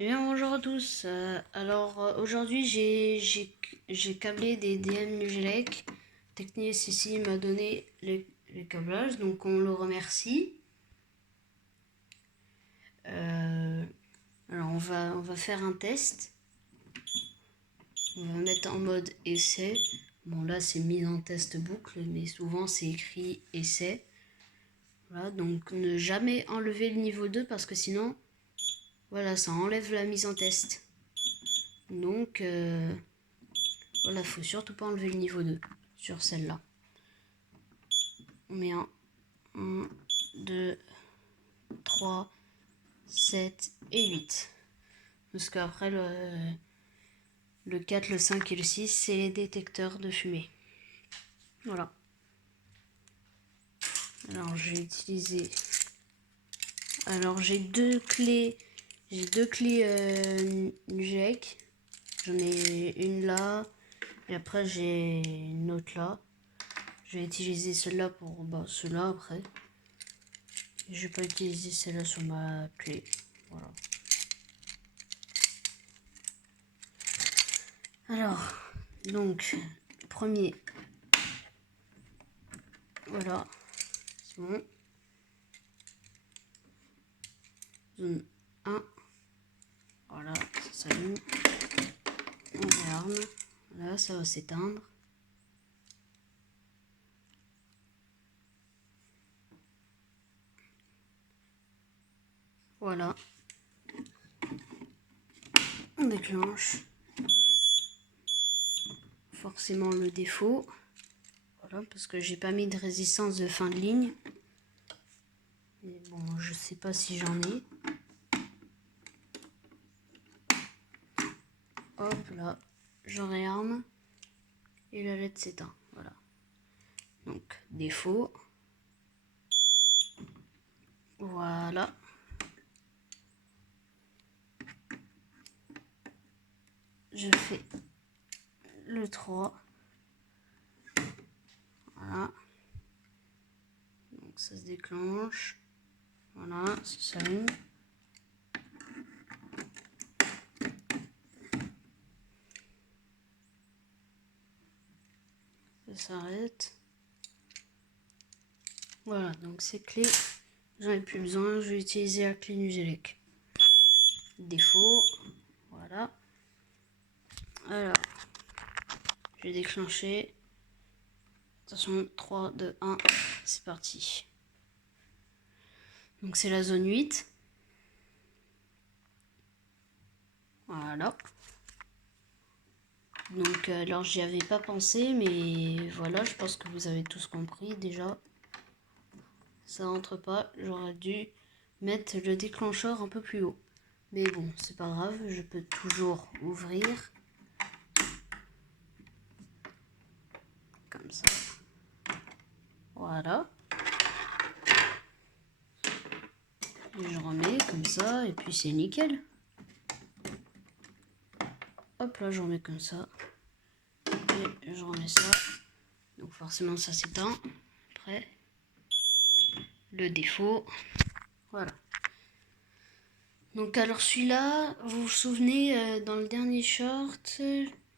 Eh bien bonjour à tous. Aujourd'hui j'ai câblé des DM Nugelec. Technis ici m'a donné les câblages, donc on le remercie. Alors on va faire un test. On va mettre en mode essai. Bon là c'est mis en test boucle, mais souvent c'est écrit essai. Voilà, donc ne jamais enlever le niveau 2 parce que sinon, voilà, ça enlève la mise en test. Donc voilà, faut surtout pas enlever le niveau 2 sur celle-là. On met un 2, 3, 7 et 8. Parce qu'après le 4, le 5 et le 6, c'est les détecteurs de fumée. Voilà. Alors j'ai utilisé. Alors j'ai deux clés. J'ai deux clés Nugelec. J'en ai une là. Et après j'ai une autre là. Je vais utiliser celle-là pour celle-là après. Je vais pas utiliser celle-là sur ma clé. Voilà. Alors, donc, premier. Voilà. C'est bon. Zone 1. Voilà, ça s'allume. On ferme. Voilà, ça va s'éteindre. Voilà. On déclenche. Forcément le défaut. Voilà, parce que j'ai pas mis de résistance de fin de ligne. Mais bon, je sais pas si j'en ai. Hop là, j'en réarme. Et la LED s'éteint. Voilà. Donc, défaut. Voilà. Je fais le 3. Voilà. Donc ça se déclenche. Voilà, ça s'allume. Ça s'arrête. Voilà, donc ces clés, j'en ai plus besoin. Je vais utiliser la clé Nugelec. Défaut. Voilà. Alors, je vais déclencher. Attention, 3, 2, 1, c'est parti. Donc c'est la zone 8. Voilà. Donc alors j'y avais pas pensé, mais voilà, je pense que vous avez tous compris déjà. Ça rentre pas, j'aurais dû mettre le déclencheur un peu plus haut. Mais bon, c'est pas grave, je peux toujours ouvrir. Comme ça. Voilà. Et je remets comme ça, et puis c'est nickel. Hop là, je remets comme ça. Et je remets ça. Donc forcément ça s'éteint. Après, le défaut. Voilà. Donc alors celui-là, vous vous souvenez dans le dernier short,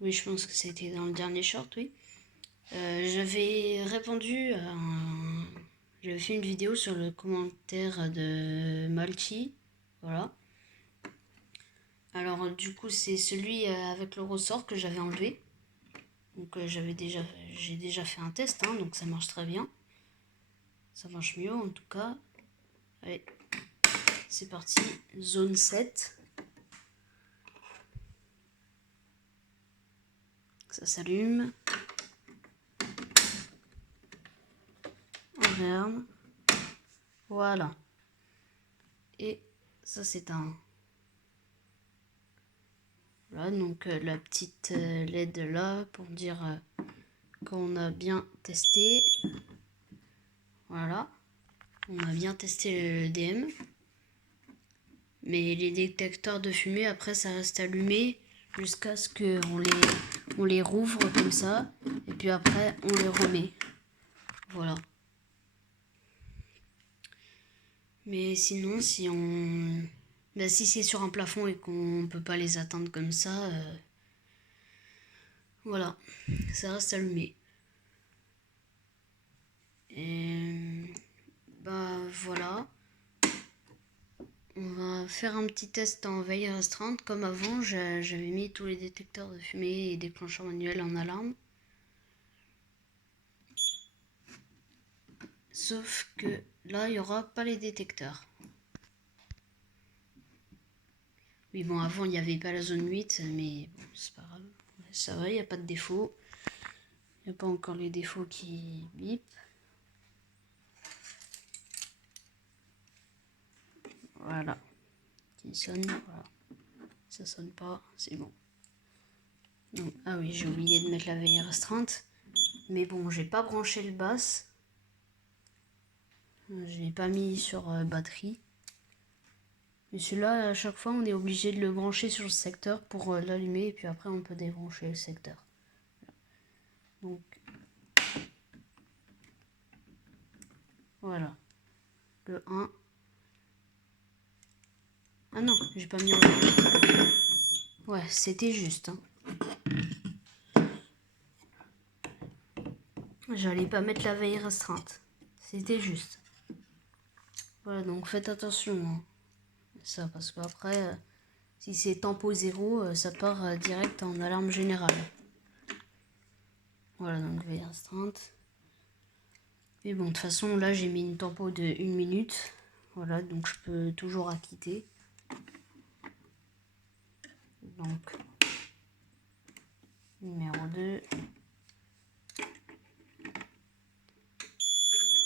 oui je pense que c'était dans le dernier short, oui. J'avais répondu à j'avais fait une vidéo sur le commentaire de Malchi, voilà. Alors du coup c'est celui avec le ressort que j'avais enlevé. Donc j'ai déjà fait un test, hein, donc ça marche très bien. Ça marche mieux en tout cas. Allez, c'est parti, zone 7. Ça s'allume. On ferme. Voilà. Et ça s'éteint. Voilà, donc la petite LED là pour dire qu'on a bien testé. Voilà. On a bien testé le DM. Mais les détecteurs de fumée, après, ça reste allumé jusqu'à ce qu'on les rouvre comme ça. Et puis après, on les remet. Voilà. Mais sinon, si on Bah, si c'est sur un plafond et qu'on peut pas les atteindre comme ça, voilà, ça reste allumé. Et bah voilà. On va faire un petit test en veille restreinte. Comme avant, j'avais mis tous les détecteurs de fumée et déclencheurs manuels en alarme. Sauf que là, il n'y aura pas les détecteurs. Oui, bon, avant, il n'y avait pas la zone 8, mais bon, c'est pas grave. Ça va, il n'y a pas de défaut. Il n'y a pas encore les défauts qui bip. Voilà. Qui sonne. Voilà. Ça sonne pas, c'est bon. Donc, ah oui, j'ai oublié de mettre la veille restreinte. Mais bon, j'ai pas branché le bass. Je l'ai pas mis sur batterie. Mais celui-là, à chaque fois, on est obligé de le brancher sur le secteur pour l'allumer. Et puis après, on peut débrancher le secteur. Donc, voilà. Le 1. Ah non, j'ai pas mis en ligne. Ouais, c'était juste. Hein. J'allais pas mettre la veille restreinte. C'était juste. Voilà, donc faites attention. Hein. Ça, parce qu'après, si c'est tempo 0, ça part direct en alarme générale. Voilà, donc veille restreinte. Mais bon, de toute façon, là, j'ai mis une tempo de 1 minute. Voilà, donc je peux toujours acquitter. Donc, numéro 2.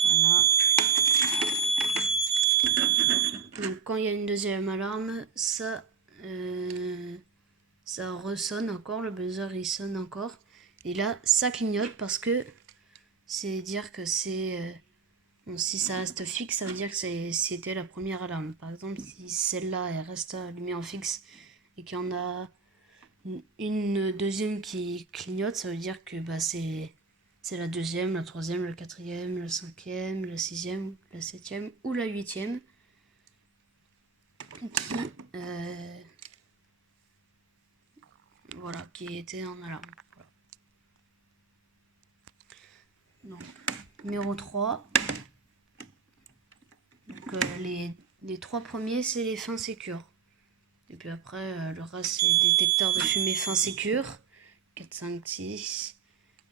Voilà. Donc, quand il y a une deuxième alarme, ça ressonne encore. Le buzzer, il sonne encore. Et là, ça clignote parce que c'est dire que c'est... bon, si ça reste fixe, ça veut dire que c'était la première alarme. Par exemple, si celle-là, elle reste allumée en fixe et qu'il y en a une deuxième qui clignote, ça veut dire que bah, c'est la deuxième, la troisième, la quatrième, la cinquième, la sixième, la septième ou la huitième qui était en alarme. Voilà. Donc, numéro 3. Donc, les 3 premiers, c'est les fins sécures. Et puis après, le reste, c'est détecteur de fumée fin sécure. 4, 5, 6.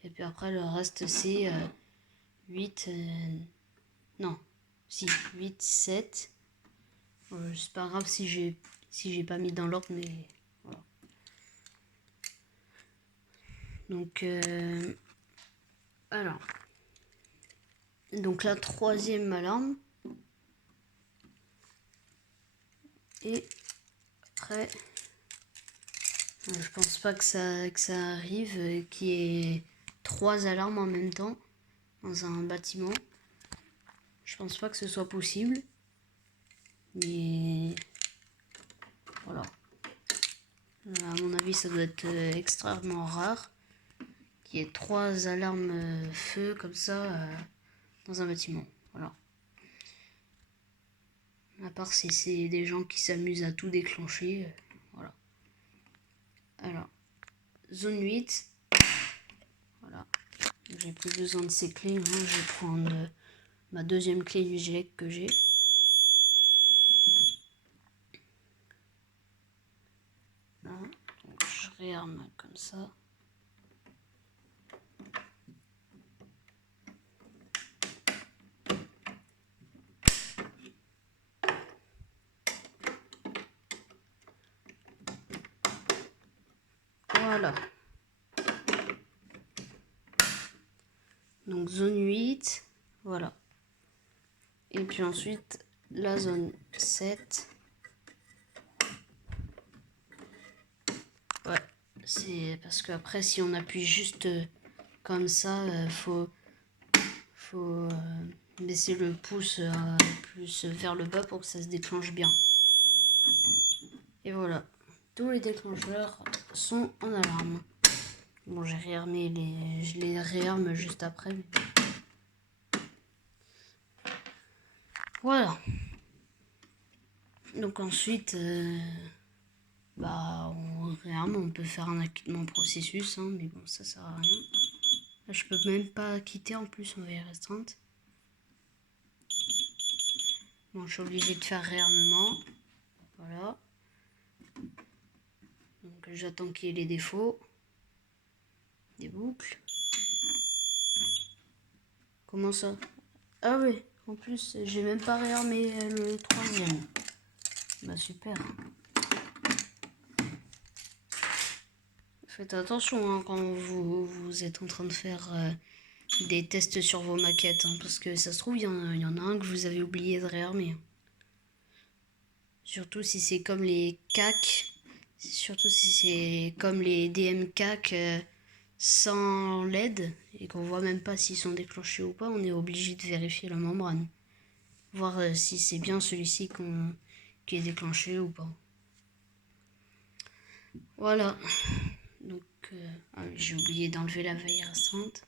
Et puis après, le reste, c'est 8. Non. Si, 8, 7. C'est pas grave si j'ai pas mis dans l'ordre, mais voilà. Donc, alors. Donc la troisième alarme. Et après, je pense pas que ça arrive, qu'il y ait 3 alarmes en même temps dans un bâtiment. Je pense pas que ce soit possible. Mais voilà. À mon avis, ça doit être extrêmement rare qu'il y ait 3 alarmes feu comme ça dans un bâtiment. Voilà. À part si c'est des gens qui s'amusent à tout déclencher. Voilà. Alors, zone 8. Voilà. J'ai plus besoin de ces clés. Hein. Je vais prendre ma deuxième clé du GILEC que j'ai. Là. Donc, je réarme comme ça. Voilà. Donc zone 8. Voilà. Et puis ensuite, la zone 7. Ouais. C'est parce qu'après, si on appuie juste comme ça, faut baisser le pouce plus vers le bas pour que ça se déclenche bien. Et voilà. Tous les déclencheurs sont en alarme. Bon, j'ai réarmé je les réarme juste après. Mais... voilà. Donc ensuite, on réarme, on peut faire un acquittement processus, hein, mais bon, ça sert à rien. Là, je peux même pas quitter en plus en veille restreinte. Bon, je suis obligé de faire réarmement. Voilà. Donc j'attends qu'il y ait les défauts. Des boucles. Comment ça? Ah oui, en plus, j'ai même pas réarmé le troisième. Bah super. Faites attention hein, quand vous êtes en train de faire des tests sur vos maquettes, hein, parce que ça se trouve, il y en a un que vous avez oublié de réarmer. Surtout si c'est comme les CAC, surtout si c'est comme les DM CAC sans LED, et qu'on voit même pas s'ils sont déclenchés ou pas, on est obligé de vérifier la membrane. Voir si c'est bien celui-ci qui est déclenché ou pas. Voilà. Donc, j'ai oublié d'enlever la veille restreinte.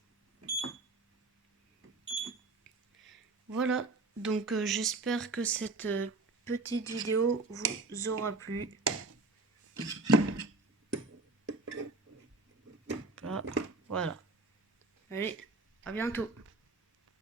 Voilà. Donc, j'espère que cette petite vidéo vous aura plu. Voilà. Allez, à bientôt.